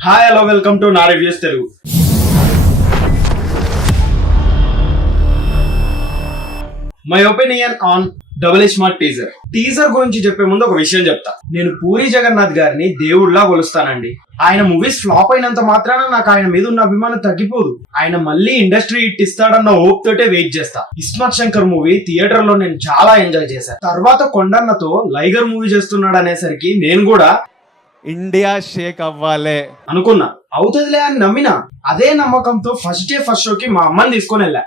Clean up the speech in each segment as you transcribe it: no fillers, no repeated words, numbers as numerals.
Hi hello welcome to నా reviews Telugu. My opinion on double smart teaser గురించి చెప్పే ముందు ఒక విషయం చెప్తా. నేను పూరి జగన్నాథ్ గారిని దేవుళ్లా కొలుస్తానండి. ఆయన మూవీస్ ఫ్లాప్ అయినంత మాత్రాన నాకు ఆయన మీద ఉన్న అభిమానం తగ్గిపోదు. ఆయన మళ్ళీ ఇండస్ట్రీ హిట్ ఇస్తాడన్న హోప్ తోటే వెయిట్ చేస్తా. ఇస్మార్ట్ శంకర్ మూవీ థియేటర్ లో నేను చాలా ఎంజాయ్ చేశాను. తర్వాత కొండన్నతో లైగర్ మూవీ చేస్తున్నాడు అనేసరికి నేను కూడా ఇండియా షేక్ అవ్వాలే అనుకున్నా. అవుతుందిలే అని నమ్మినా. అదే నమ్మకంతో ఫస్ట్ షోకి మా అమ్మని తీసుకొని వెళ్ళా.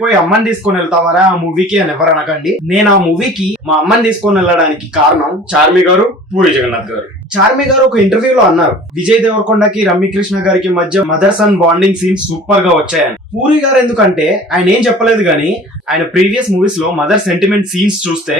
పోయి అమ్మని తీసుకొని వెళ్తావారా ఆ మూవీకి అని ఎవరు అనకండి. నేను ఆ మూవీకి మా అమ్మని తీసుకొని వెళ్ళడానికి కారణం చార్మి గారు, పూరి జగన్నాథ్ గారు. చార్మి గారు ఒక ఇంటర్వ్యూలో అన్నారు, విజయ్ దేవరకొండకి రమ్యకృష్ణ గారికి మధ్య mother son bonding scenes super గా వచ్చాయని. పూరి గారు ఎందుకంటే ఆయన ఏం చెప్పలేదు గానీ ఆయన ప్రీవియస్ మూవీస్ లో మదర్ సెంటిమెంట్ సీన్స్ చూస్తే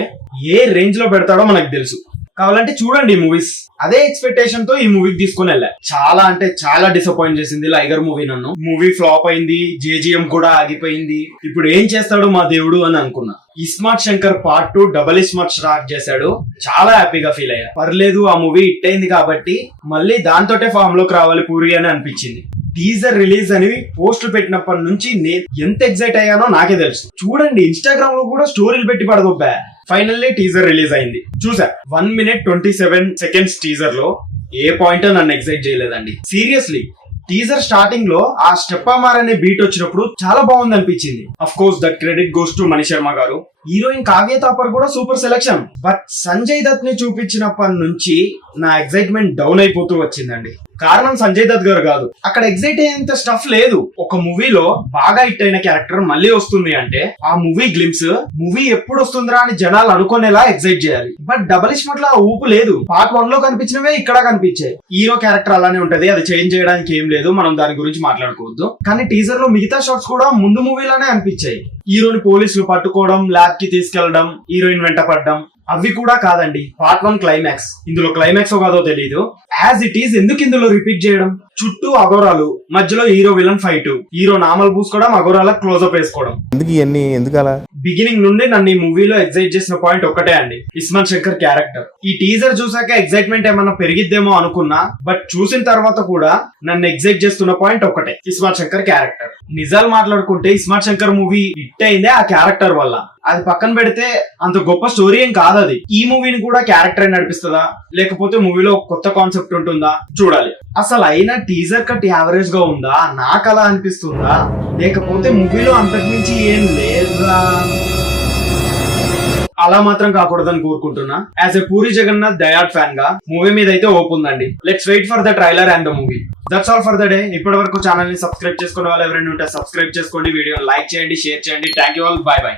ఏ రేంజ్ లో పెడతాడో మనకు తెలుసు. కావాలంటే చూడండి ఈ మూవీస్. అదే ఎక్స్పెక్టేషన్ తో ఈ మూవీకి తీసుకుని వెళ్ళా. చాలా అంటే చాలా డిసప్పాయింట్ చేసింది లైగర్ మూవీ నన్ను. మూవీ ఫ్లాప్ అయింది, జేజీఎం కూడా ఆగిపోయింది. ఇప్పుడు ఏం చేస్తాడు మా దేవుడు అని అనుకున్నా. ISmart Shankar part 2 double smart start చేశాడు. చాలా హ్యాపీగా ఫీల్ అయ్యా. పర్లేదు ఆ మూవీ హిట్ అయింది కాబట్టి మళ్ళీ దాంతోటే ఫామ్ లోకి రావాలి పూరి అని అనిపించింది. టీజర్ రిలీజ్ అని పోస్టులు పెట్టినప్పటి నుంచి నేను ఎంత ఎక్సైట్ అయ్యానో నాకే తెలుసు. చూడండి ఇన్స్టాగ్రామ్ లో కూడా స్టోరీలు పెట్టి పడదొబ్బా. ఫైనల్లీ టీజర్ రిలీజ్ అయింది, చూసా. 1 minute 27 seconds టీజర్ లో ఏ పాయింట్ నన్ను ఎక్సైట్ చేయలేదండి. సీరియస్లీ టీజర్ స్టార్టింగ్ లో ఆ స్టెప్ అమార్ అనే బీట్ వచ్చినప్పుడు చాలా బాగుంది అనిపించింది. Of course the credit goes to Mani Sharma గారు. హీరోయిన్ కావ్య తాపర్ కూడా super selection. But Sanjay Dutt ని చూపించినప్పటి నుంచి నా ఎక్సైట్మెంట్ డౌన్ అయిపోతూ వచ్చిందండి. కారణం సంజయ్ దత్ గారు కాదు, అక్కడ ఎగ్జైట్ అయ్యేంత స్టఫ్ లేదు. ఒక మూవీలో బాగా హిట్ అయిన క్యారెక్టర్ మళ్ళీ వస్తుంది అంటే ఆ మూవీ గ్లిమ్స్, మూవీ ఎప్పుడు వస్తుందిరా అని జనాలు అనుకునేలా ఎగ్జైట్ చేయాలి. బట్ డబుల్ స్మార్ట్ లో ఆ ఊపు లేదు. పార్ట్ 1 లో కనిపించినవే ఇక్కడ కనిపించాయి. హీరో క్యారెక్టర్ అలానే ఉంటది, అది చేంజ్ చేయడానికి ఏం లేదు, మనం దాని గురించి మాట్లాడుకోవద్దు. కానీ టీజర్ లో మిగతా షాట్స్ కూడా ముందు మూవీలానే అనిపించాయి. హీరోని పోలీసులు పట్టుకోవడం, ల్యాబ్ కి తీసుకెళ్లడం, హీరోయిన్ వెంట పడడం, అవి కూడా కాదండి. Part 1 climax. ఇందులో క్లైమాక్స్ కాదో తెలీదు. యాజ్ ఇట్ ఈస్ ఎందుకు ఇందులో రిపీట్ చేయడం? చుట్టూ అఘోరాలు, మధ్యలో హీరో విలన్ ఫైట్, హీరో నామల్ పూసుకోవడం, అఘోరాల క్లోజ్అప్ వేసుకోవడం. ఎందుకు అలా? బిగినింగ్ నుండి నన్ను ఈ మూవీలో ఎక్సైట్ చేసిన పాయింట్ ఒక్కటే అండి, ఇస్మార్ట్ శంకర్ క్యారెక్టర్. ఈ టీజర్ చూసాక ఎక్సైట్మెంట్ ఏమన్నా పెరిగిద్దేమో అనుకున్నా, బట్ చూసిన తర్వాత కూడా నన్ను ఎక్సైట్ చేస్తున్న పాయింట్ ఒక్కటే, ఇస్మార్ట్ శంకర్ క్యారెక్టర్. నిజాలు మాట్లాడుకుంటే ఇస్మార్ట్ శంకర్ మూవీ హిట్ అయిందే ఆ క్యారెక్టర్ వల్ల. అది పక్కన పెడితే అంత గొప్ప స్టోరీ ఏం కాదు అది. ఈ మూవీని కూడా క్యారెక్టర్ నడిపిస్తుందా, లేకపోతే మూవీలో కొత్త కాన్సెప్ట్ ఉంటుందా చూడాలి. అసలు అయినా టీజర్ కట్ యావరేజ్ గా ఉందా, నాకు అలా అనిపిస్తుందా, లేకపోతే మూవీలో అంతకుమించి ఏం లేదా? అలా మాత్రం కాకూడదని కోరుకుంటున్నా. యాజ్ ఎ పూరి జగన్నాథ్ డయాడ్ ఫ్యాన్ గా మూవీ మీద అయితే హోప్ ఉందండి. Let's wait for the trailer and the movie. That's all for the day. ఇప్పటి వరకు ఛానల్ ని సబ్స్క్రైబ్ చేసుకునే వాళ్ళు ఎవరైనా ఉంటే సబ్స్క్రైబ్ చేసుకోండి, వీడియో లైక్ చేయండి, షేర్ చేయండి. Thank you all, by by.